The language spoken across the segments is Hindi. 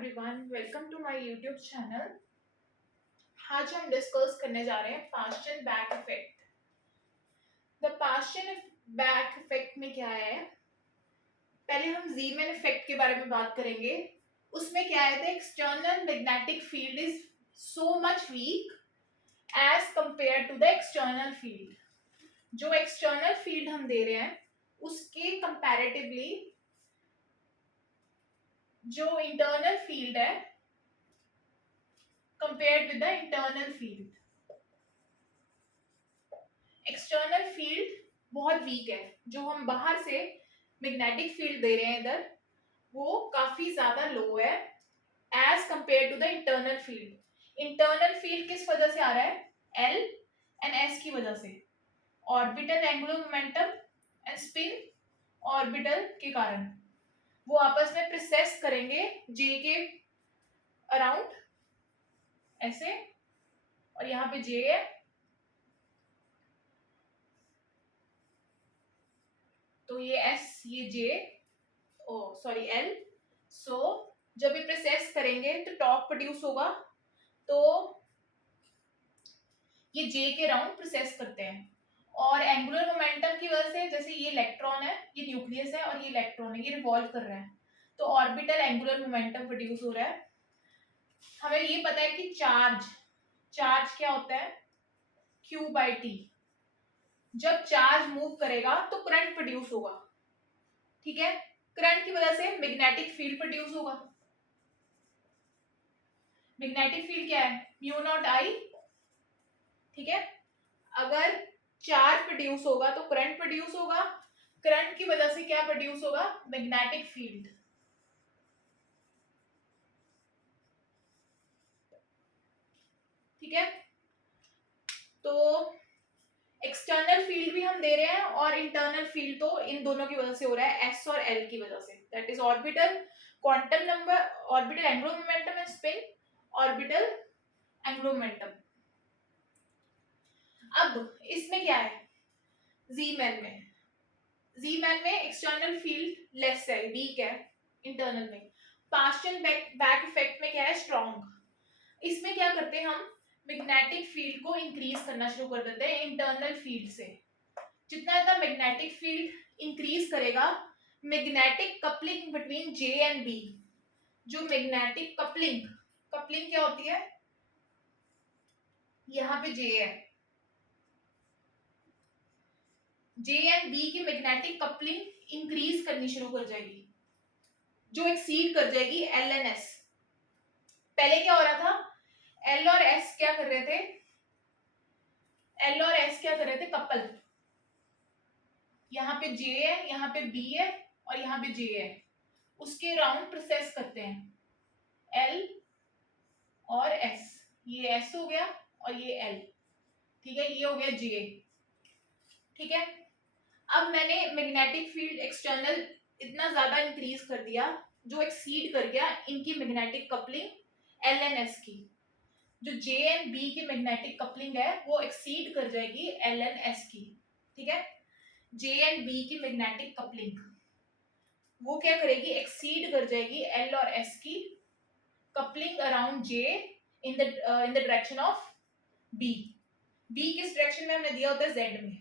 Everyone, welcome to my YouTube channel. आज हम डिस्कस करने जा रहे हैं Paschen back effect. The Paschen back effect में क्या है, पहले हम ज़ीमैन इफेक्ट के बारे में बात करेंगे। उसमें क्या है, the external magnetic field is so much weak as compare to the external field. जो एक्सटर्नल फील्ड हम दे रहे हैं उसके कंपैरेटिवली जो इंटरनल फील्ड है compared with the internal field, external field बहुत वीक है। जो हम बाहर से मैग्नेटिक फील्ड दे रहे हैं इधर, वो काफी ज्यादा लो है as compare to the internal field. Internal field किस वजह से आ रहा है? एल एंड एस की वजह से, orbital angular momentum and spin orbital के कारण। वो आपस में प्रेसेस करेंगे जे के अराउंड ऐसे, और यहाँ पे जे है तो ये एस, ये जे, ओ सॉरी एल। सो जब ये प्रेसेस करेंगे तो टॉर्क प्रोड्यूस होगा, तो ये जे के राउंड प्रोसेस करते हैं। और एंगुलर मोमेंटम की वजह से, जैसे ये इलेक्ट्रॉन है, ये न्यूक्लियस है और ये इलेक्ट्रॉन है, ये रिवॉल्व कर रहा है, तो ऑर्बिटल एंगुलर मोमेंटम प्रोड्यूस हो रहा है। हमें ये पता है कि चार्ज क्या होता है? Q by T. जब चार्ज मूव करेगा तो करंट प्रोड्यूस होगा, ठीक है। करंट की वजह से मैग्नेटिक फील्ड प्रोड्यूस होगा। मैग्नेटिक फील्ड क्या है? म्यू नॉट आई, ठीक है। अगर चार्ज प्रोड्यूस होगा तो करंट प्रोड्यूस होगा। करंट की वजह से क्या प्रोड्यूस होगा? मैग्नेटिक फील्ड, ठीक है। तो एक्सटर्नल फील्ड भी हम दे रहे हैं और इंटरनल फील्ड तो इन दोनों की वजह से हो रहा है, एस और एल की वजह से। That is orbital quantum number, orbital angular momentum and spin orbital angular momentum. अब इसमें क्या है? जी मैन में एक्सटर्नल फील्ड लेस है, वीक है। इंटरनल में पास्चन बैक इफेक्ट में क्या है? स्ट्रॉन्ग। इसमें क्या करते हैं हम? मैग्नेटिक फील्ड को इंक्रीज करना शुरू कर देते हैं इंटरनल फील्ड से। जितना ज्यादा मैग्नेटिक फील्ड इंक्रीज करेगा, magnetic coupling between J and B, जो मैग्नेटिक कपलिंग क्या होती है? यहाँ पे जे है, जे एंड बी की मैग्नेटिक कपलिंग इंक्रीज करनी शुरू कर जाएगी, जो एक्सीड कर जाएगी एल एन एस। पहले क्या हो रहा था? एल और एस क्या कर रहे थे? कपल। यहाँ पे जे है, यहाँ पे बी है और यहाँ पे जे है, उसके राउंड प्रोसेस करते हैं एल और एस। ये एस हो गया और ये एल, ठीक है। ये हो गया जे, ठीक है। अब मैंने मैग्नेटिक फील्ड एक्सटर्नल इतना ज्यादा इंक्रीज कर दिया, जो एक्सीड कर गया इनकी magnetic coupling L N S की। जो जे एंड बी की मैग्नेटिक कपलिंग है वो एक्सीड कर जाएगी एल एन एस की, ठीक है। जे एंड बी की मैग्नेटिक कपलिंग वो क्या करेगी? एक्सीड कर जाएगी एल और एस की coupling around J in the direction of B. B किस डायरेक्शन में हमने दिया होता है? जेड में,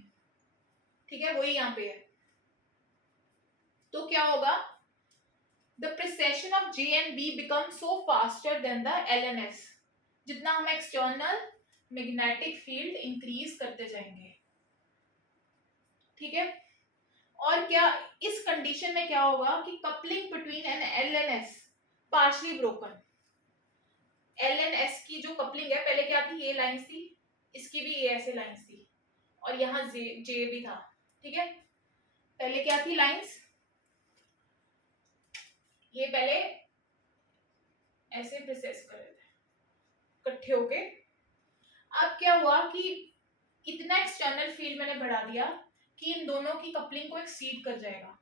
ठीक है। वही यहाँ पे है। तो क्या होगा? The precession of J and B become so faster than the L N S. जितना हम एक्सटर्नल मैग्नेटिक फील्ड इंक्रीज करते जाएंगे, ठीक है। और क्या इस कंडीशन में क्या होगा कि coupling between and L N S partially broken. L N S की जो कपलिंग है, पहले क्या थी? ये लाइंस थी, इसकी भी ये ऐसे लाइंस थी, और यहाँ जे भी था, ठीक है। पहले क्या थी लाइंस? ये पहले ऐसे प्रोसेस कर रहे थे इकट्ठे होके। अब क्या हुआ कि इतना एक्सटर्नल फील्ड मैंने बढ़ा दिया कि इन दोनों की कपलिंग को एक्सीड कर जाएगा।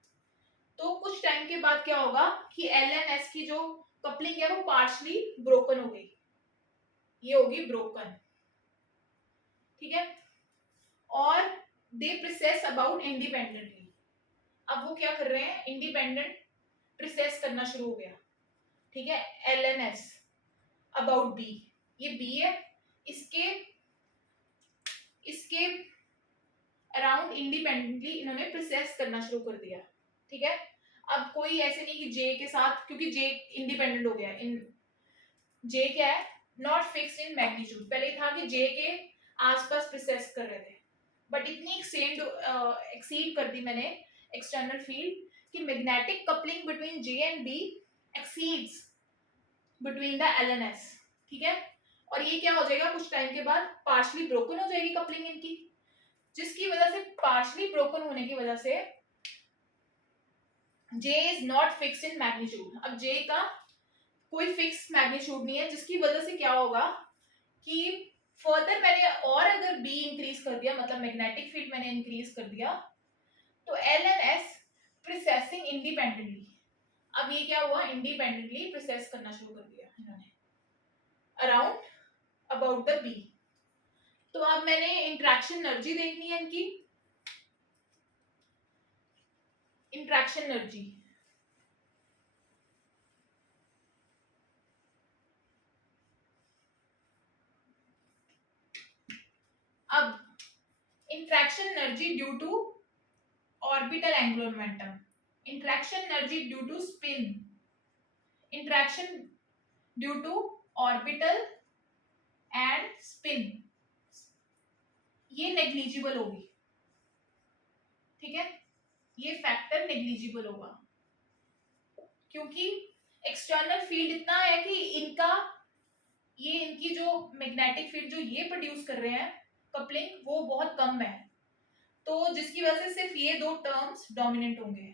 तो कुछ टाइम के बाद क्या होगा कि एल एन एस की जो कपलिंग है वो पार्शली ब्रोकन हो गई, ये होगी ब्रोकन, ठीक है। और दे प्रोसेस अबाउट इंडिपेंडेंटली। अब वो क्या कर रहे हैं? इंडिपेंडेंट प्रोसेस करना शुरू हो गया, ठीक है, L N S about B, ये बी है, इसके इसके अराउंड इंडिपेंडेंटली इन्होंने प्रोसेस करना शुरू कर दिया। ठीक है, अब कोई ऐसे नहीं कि जे के साथ, क्योंकि जे इंडिपेंडेंट हो गया, इन जे क्या है, नॉट फिक्स्ड इन मैग्नीट्यूड। पहले था कि जे के आसपास प्रोसेस कर रहे थे, बट इतनी एक्सीड कर दी मैंने एक्सटर्नल फील्ड कि magnetic coupling between J and B exceeds between the L and S. ठीक है, और ये क्या हो जाएगा, कुछ टाइम के बाद पार्शली ब्रोकन हो जाएगी कपलिंग इनकी, जिसकी वजह से पार्शली ब्रोकन होने की वजह से J is not fix in magnitude. अब J का कोई फिक्स मैग्नीट्यूड नहीं है, जिसकी वजह से क्या होगा कि फर्दर मैंने और अगर B इंक्रीज कर दिया, मतलब मैग्नेटिक फील्ड मैंने इंक्रीज कर दिया, तो L and S processing independently. अब ये क्या हुआ, इंडिपेंडेंटली प्रोसेस करना शुरू कर दिया इन्होंने अराउंड अबाउट द B। तो अब मैंने इंट्रैक्शन एनर्जी देखनी है इनकी, इंट्रैक्शन एनर्जी। अब interaction energy due to orbital angular momentum, interaction energy due to spin, interaction due to orbital and spin, ये नेग्लिजिबल होगी। ठीक है, ये फैक्टर नेग्लिजिबल होगा, क्योंकि एक्सटर्नल फील्ड इतना है कि इनकी जो मैग्नेटिक फील्ड जो ये प्रोड्यूस कर रहे हैं कपलिंग, वो बहुत कम है, तो जिसकी वजह से सिर्फ ये दो टर्म्स डोमिनेंट होंगे,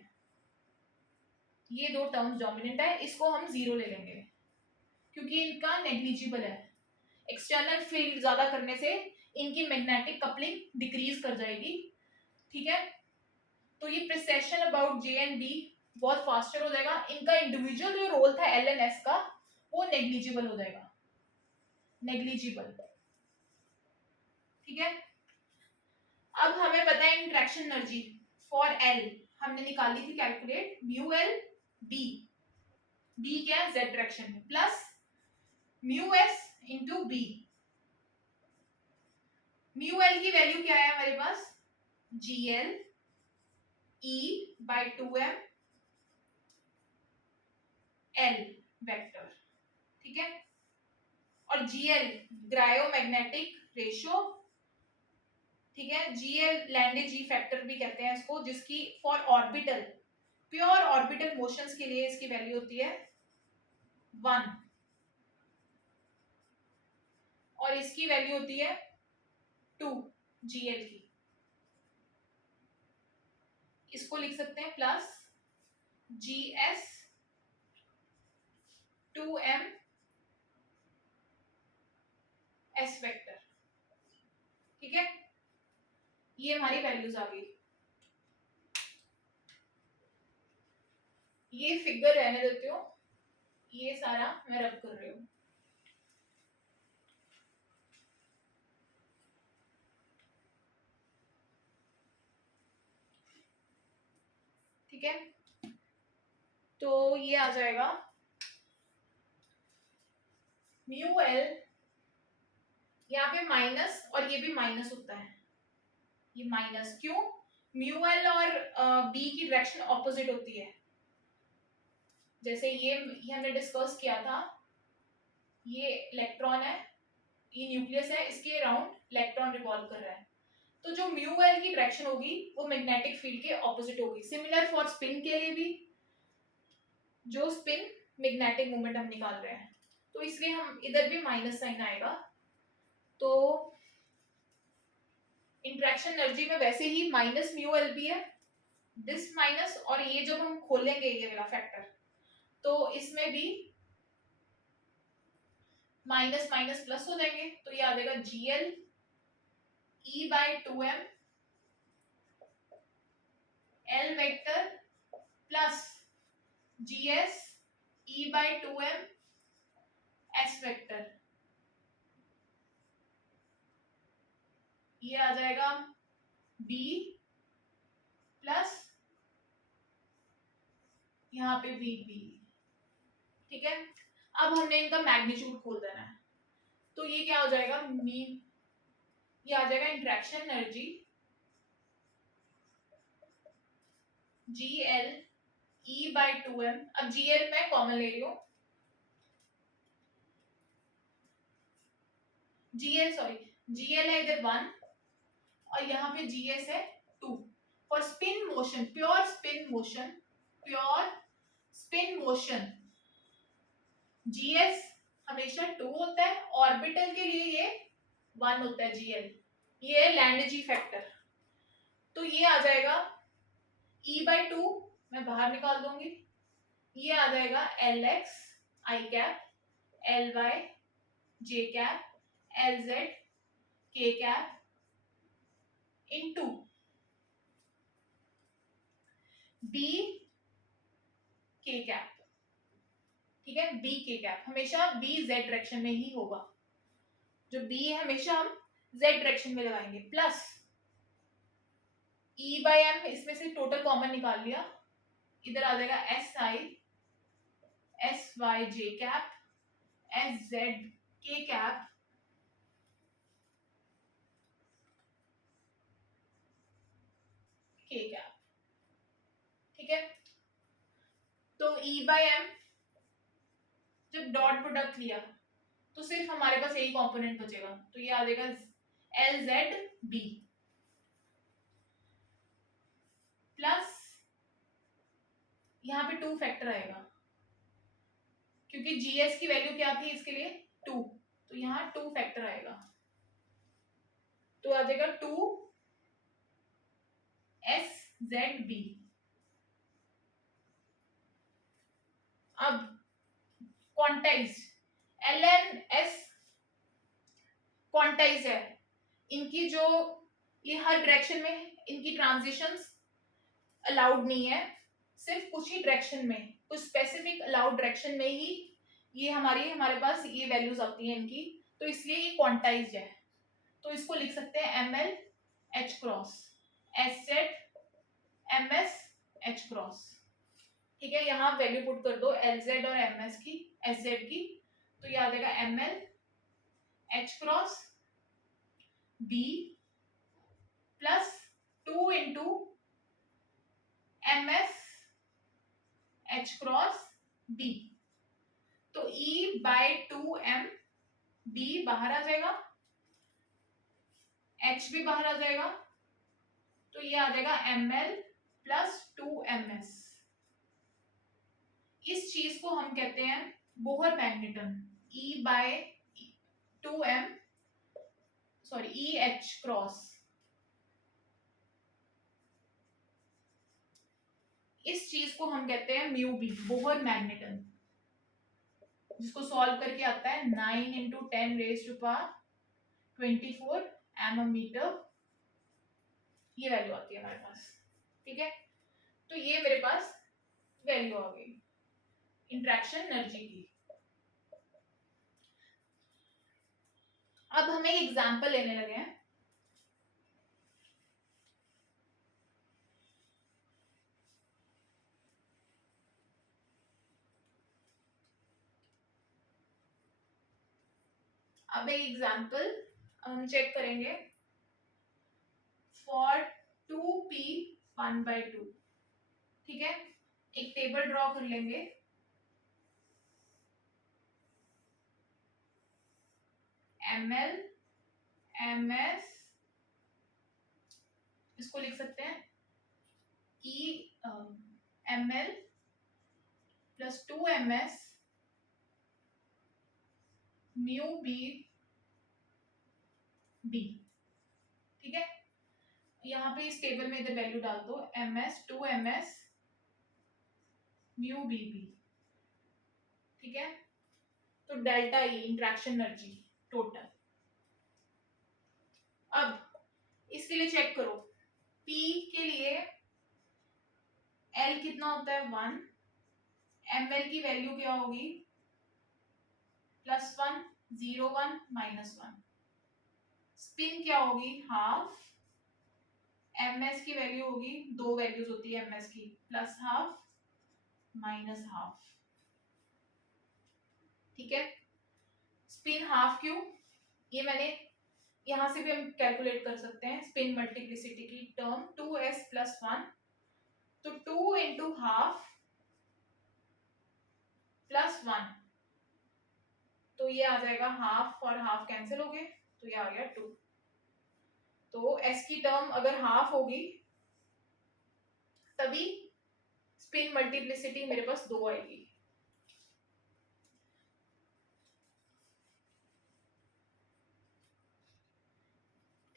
ये दो टर्म्स डोमिनेंट है, इसको हम जीरो ले लेंगे क्योंकि इनका नेग्लिजिबल है। एक्सटर्नल फील्ड ज्यादा करने से इनकी मैग्नेटिक कपलिंग डिक्रीज कर जाएगी। ठीक है, तो ये precession about J and B बहुत फास्टर हो जाएगा, इनका इंडिविजुअल जो रोल था एल एंड एस का वो नेग्लिजिबल हो जाएगा, नेग्लिजिबल। ठीक है, अब हमें पता है इंट्रैक्शन एनर्जी फॉर एल हमने निकाली थी calculate, mu L B, B क्या है जेड डायरेक्शन में, plus mu S into B. Mu L की वैल्यू क्या है हमारे पास, G L E by 2m L vector. ठीक है, और जीएल ग्रायोमैग्नेटिक रेशियो। ठीक है, जीएल लैंडे जी फैक्टर भी कहते हैं इसको, जिसकी for orbital, pure orbital motions के लिए इसकी वैल्यू होती है 1, और इसकी वैल्यू होती है 2 जीएल की। इसको लिख सकते हैं plus G S 2m S vector. ठीक है, ये हमारी वैल्यूज आ गई। ये फिगर रहने देती हूँ, ये सारा मैं रब कर रही हूँ। ठीक है, तो ये आ जाएगा म्यू एल, यहाँ पे माइनस और ये भी माइनस होता है, ये माइनस क्यों, म्यू एल और बी की डायरेक्शन ऑपोजिट होती है। जैसे ये हमने डिस्कस किया था, ये इलेक्ट्रॉन है, ये न्यूक्लियस है, इसके अराउंड इलेक्ट्रॉन रिवॉल्व कर रहा है, तो जो म्यू एल की डायरेक्शन होगी वो मैग्नेटिक फील्ड के ऑपोजिट होगी। सिमिलर फॉर स्पिन के लिए भी, जो स्पिन मैग्नेटिक मोमेंट हम निकाल रहे हैं, तो इसलिए हम इधर भी माइनस साइन आएगा। तो इंट्रैक्शन एनर्जी में वैसे ही माइनस म्यू एल भी है, दिस माइनस, और ये जब हम खोलेंगे ये वाला फैक्टर, तो इसमें भी माइनस माइनस प्लस हो जाएंगे, तो ये आ जाएगा जी L E by 2m L vector plus G S E by 2m S vector. ये आ जाएगा b प्लस यहाँ पे b b। ठीक है, अब हमने इनका मैग्नीट्यूड खोल देना है, तो ये क्या हो जाएगा, ये आ जाएगा इंटरेक्शन एनर्जी GL E/2m। अब GL मैं कॉमन ले रही हूँ, GL है इधर 1 और यहाँ पे GS है 2। For spin motion, pure spin motion GS हमेशा 2 होता है, ऑर्बिटल के लिए ये 1 होता है GL। ये है लैंडजी फैक्टर, तो ये आ जाएगा E/2 मैं बाहर निकाल दूंगी, ये आ जाएगा LX I cap LY J cap LZ K cap into B K cap. ठीक है, B K कैप हमेशा B Z डायरेक्शन में ही होगा, जो B है हमेशा हम Z डायरेक्शन में लगाएंगे, प्लस E/m इसमें से टोटल कॉमन निकाल लिया, इधर आ जाएगा SI SY J cap SZ K cap K cap. ठीक है, तो E/m जब डॉट प्रोडक्ट लिया तो सिर्फ हमारे पास यही कंपोनेंट बचेगा, तो ये आ जाएगा LZB प्लस यहाँ पे 2 फैक्टर आएगा, क्योंकि GS की वैल्यू क्या थी इसके लिए 2, तो यहाँ 2 फैक्टर आएगा, तो आ जाएगा 2 SZB। अब क्वांटाइज LNS क्वांटाइज है, इनकी जो ये हर डायरेक्शन में इनकी ट्रांजिशंस अलाउड नहीं है, सिर्फ कुछ ही डायरेक्शन में, कुछ स्पेसिफिक अलाउड डायरेक्शन में ही ये हमारे पास ये वैल्यूज आती हैं इनकी, तो इसलिए ये क्वांटाइज्ड है। तो इसको लिख सकते हैं ML H cross SZ MS H cross. ठीक है, यहाँ वैल्यू पुट कर दो LZ और MS की SZ की, तो ये आ जाएगा ML H cross B plus 2 into MS H cross B, तो E/2m B बाहर आ जाएगा, H भी बाहर आ जाएगा, तो ये आ जाएगा ML प्लस 2MS। इस चीज को हम कहते हैं Bohr magneton E/2m EH cross. इस चीज को हम कहते हैं म्यू बी, बोहर मैग्नेटन, जिसको सॉल्व करके आता है 9 इंटू 10⁻24 एनोमीटर, ये वैल्यू आती है हमारे पास। ठीक है, तो ये मेरे पास वैल्यू आ गई इंटरेक्शन एनर्जी की। अब हम एक एग्जांपल लेने लगे हैं, अब एक एग्जांपल हम चेक करेंगे फॉर 2p1/2। ठीक है, एक टेबल ड्रॉ कर लेंगे, ML MS इसको लिख सकते हैं ML plus 2MS mu B B। ठीक है, यहाँ पे इस टेबल में इधर वैल्यू डाल दो MS 2MS mu B B। ठीक है, तो delta E interaction energy total. अब इसके लिए चेक करो, P के लिए L कितना होता है 1, ML की वैल्यू क्या होगी +1 0 1 -1, स्पिन क्या होगी हाफ, MS की वैल्यू होगी, 2 वैल्यूज होती है MS की +½ -½ ठीक है। स्पिन हाफ क्यू, ये मैंने यहां से भी हम कैलकुलेट कर सकते हैं स्पिन मल्टीप्लिसिटी की टर्म 2s+1, तो 2 इंटू हाफ +1, तो ये आ जाएगा हाफ और हाफ कैंसिल हो गए, तो ये आ गया 2। तो s की टर्म अगर हाफ होगी तभी स्पिन मल्टीप्लिसिटी मेरे पास 2 आएगी।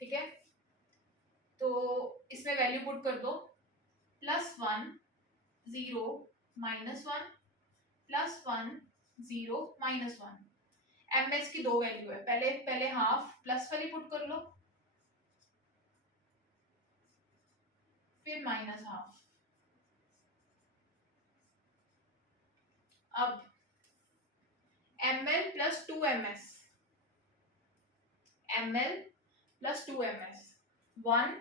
ठीक है, तो इसमें वैल्यू पुट कर दो, +1 0 -1 +1 0 -1। ms की 2 वैल्यू है, पहले हाफ प्लस वाली पुट कर लो, फिर माइनस हाफ। अब ml + 2ms, ml + 2ms 1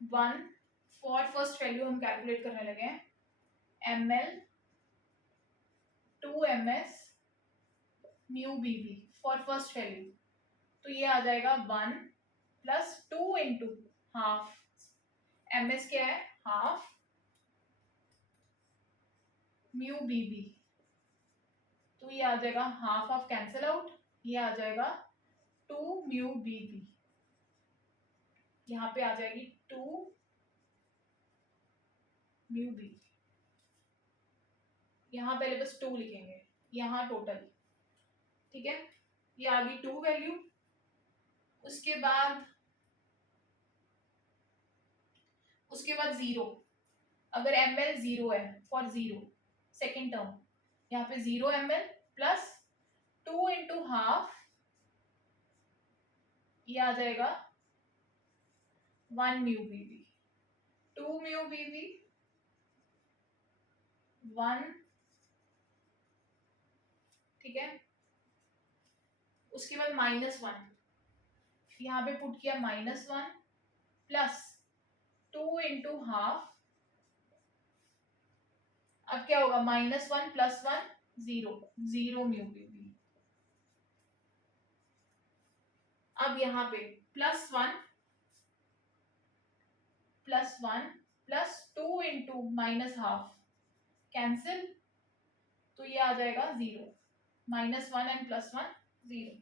1 for first value हम कैलकुलेट करने लगे हैं, ml 2ms म्यू बीवी फॉर फर्स्ट वैल्यू, तो ये आ जाएगा 1 + 2 इंटू हाफ, ms क्या है हाफ म्यू बीवी, तो ये आ जाएगा हाफ ऑफ कैंसिल आउट, ये आ जाएगा 2 म्यू बीवी, यहाँ पे आ जाएगी 2 म्यू बीवी, यहाँ पहले बस 2 लिखेंगे, यहाँ टोटल। ठीक है, ये आ गई 2 वैल्यू। उसके बाद 0, अगर ml 0 है फॉर 0 सेकेंड टर्म, यहाँ पे 0 ml प्लस 2 इंटू हाफ, ये आ जाएगा 1 म्यू बीवी, 2 म्यू बीवी 1। ठीक है, उसके बाद -1, यहाँ पे पुट किया -1 प्लस 2 इंटू हाफ, अब क्या होगा -1 + 1 0 0 म्यू बीवी, अब यहाँ पे +1 प्लस 2 इंटू -हाफ कैंसिल, तो ये आ जाएगा 0, -1 एंड +1 0,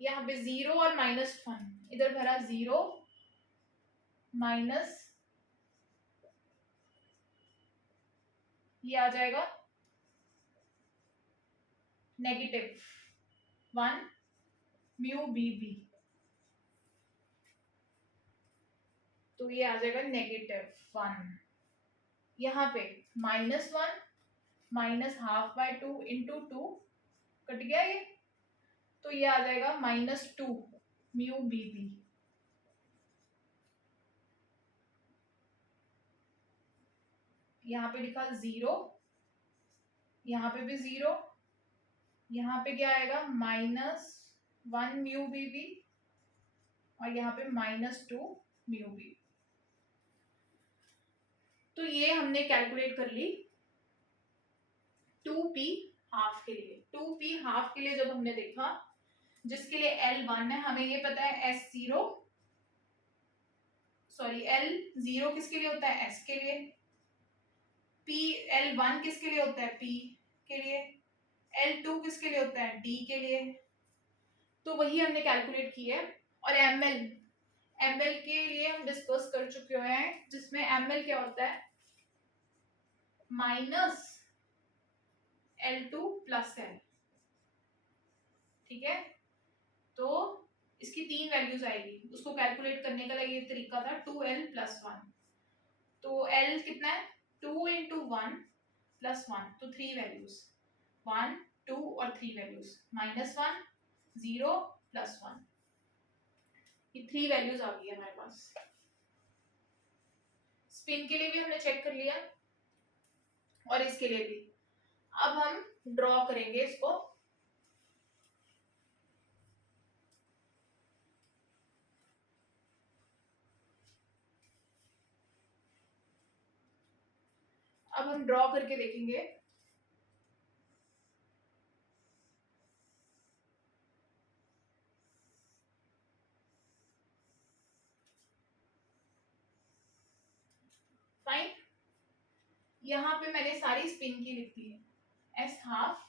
यहाँ पे 0 और -1 इधर भरा 0 माइनस, ये आ जाएगा -1 म्यू बीवी, तो ये आ जाएगा -1। यहाँ पे -1 -12 इंटू 2 कट गया ये, तो ये आ जाएगा -2 म्यू बीवी, यहाँ पे लिखा 0, यहाँ पे भी 0, यहाँ पे क्या आएगा -1 म्यू बीवी और यहाँ पे -2 म्यू बीवी। तो ये हमने कैलकुलेट कर ली 2p हाफ के लिए। 2p हाफ के लिए जब हमने देखा, जिसके लिए L1 है, हमें ये पता है L0 किसके लिए होता है S के लिए, L1 किसके लिए होता है P के लिए, L2 किसके लिए होता है D के लिए, तो वही हमने कैलकुलेट की है। और ml के लिए हम डिस्कस कर चुके हैं, जिसमें ml क्या होता है -L2 + L। ठीक है, तो इसकी 3 वैल्यूज आएगी, उसको कैलकुलेट करने का ये तरीका था 2l + 1, तो L कितना है 2 इंटू 1 + 1, तो 3 वैल्यूज 1 2 और 3 वैल्यूज -1 0 + 1, ये 3 वैल्यूज आ गई है हमारे पास। स्पिन के लिए भी हमने चेक कर लिया और इसके लिए भी। अब हम ड्रॉ करेंगे इसको, अब हम ड्रॉ करके देखेंगे यहाँ पे मैंने सारी स्पिन की लिख दी है, एस हाफ,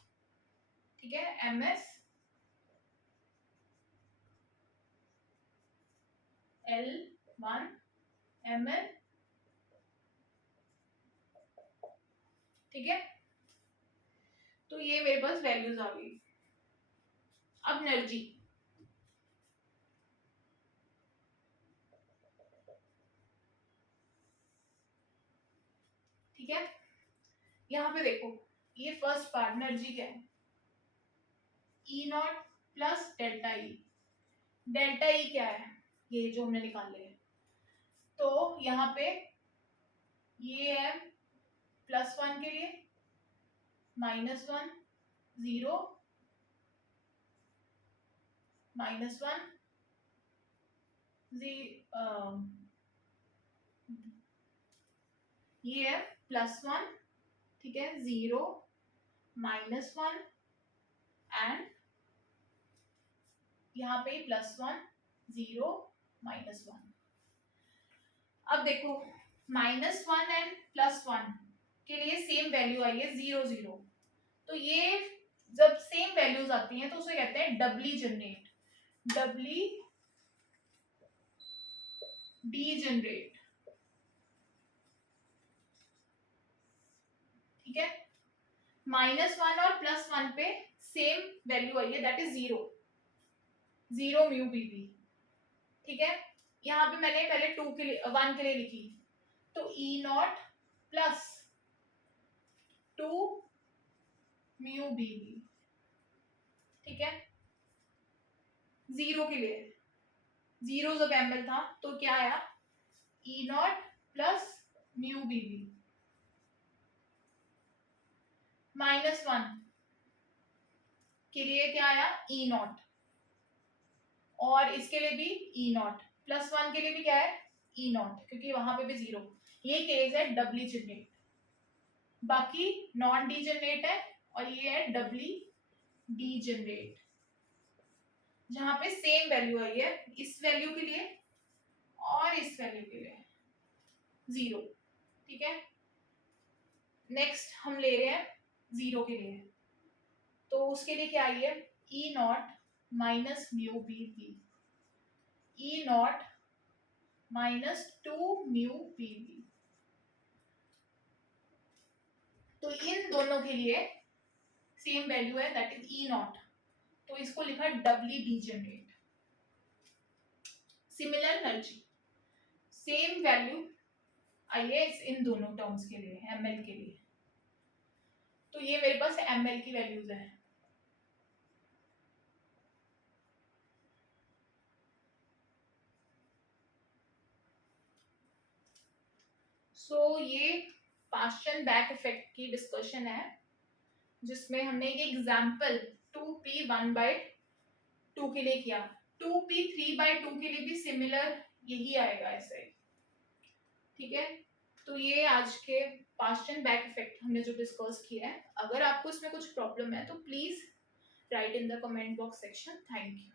ठीक है, M S, L 1, M L, ठीक है। तो ये मेरे पास वैल्यूज आ गई। अब एनर्जी, ठीक है, यहाँ पे देखो ये फर्स्ट पार्ट एनर्जी क्या है, E naught plus delta E. Delta E क्या है, ये जो हमने निकाले है, तो यहाँ पे ये है +1 के लिए, -1, 0, -1, ये है +1, ठीक है, 0, -1 एंड यहाँ पे +1, 0, -1। अब देखो -1 एंड +1 के लिए सेम वैल्यू आई है 0, 0। तो ये जब सेम वैल्यूज आती हैं तो उसे कहते हैं डबली जनरेट, डबली डीजनरेट, ठीक है। -1 और +1 पे सेम वैल्यू आई है, दैट इज 0, 0 म्यू बीबी, ठीक है। यहाँ पे मैंने पहले 2 के लिए 1 के लिए लिखी, तो ई नॉट प्लस 2 म्यू बीबी, ठीक है। 0 के लिए, 0 जब ml था तो क्या आया, ई नॉट प्लस म्यू बीबी। -1 के लिए क्या आया, ई नॉट, और इसके लिए भी ई नॉट, +1 के लिए भी क्या है, ई नॉट, क्योंकि वहां पे भी 0। ये केस है डबली जनरेट, बाकी नॉन डीजनरेट है, और ये है डबली डीजनरेट, जहां पे सेम वैल्यू आई है इस वैल्यू के लिए और इस वैल्यू के लिए 0, ठीक है। नेक्स्ट हम ले रहे हैं 0 के लिए, तो उसके लिए क्या आई है, E naught minus mu BB, E naught -2 mu BB. तो इन दोनों के लिए सेम वैल्यू है, दैट इज ई नॉट, तो इसको लिखा doubly degenerate. Similar energy, same value आई है इन दोनों टर्म्स के लिए, ml के लिए। तो ये मेरे पास ml की वैल्यूज है। ये पास्चन बैक इफेक्ट की डिस्कशन है, जिसमें हमने एक एग्जाम्पल 2p1/2 के लिए किया। 2p3/2 के लिए भी सिमिलर यही आएगा ऐसे, ठीक है। तो ये आज के पास्चन बैक इफेक्ट हमने जो डिस्कस किया है। अगर आपको इसमें कुछ प्रॉब्लम है तो please right in the comment box section. Thank you.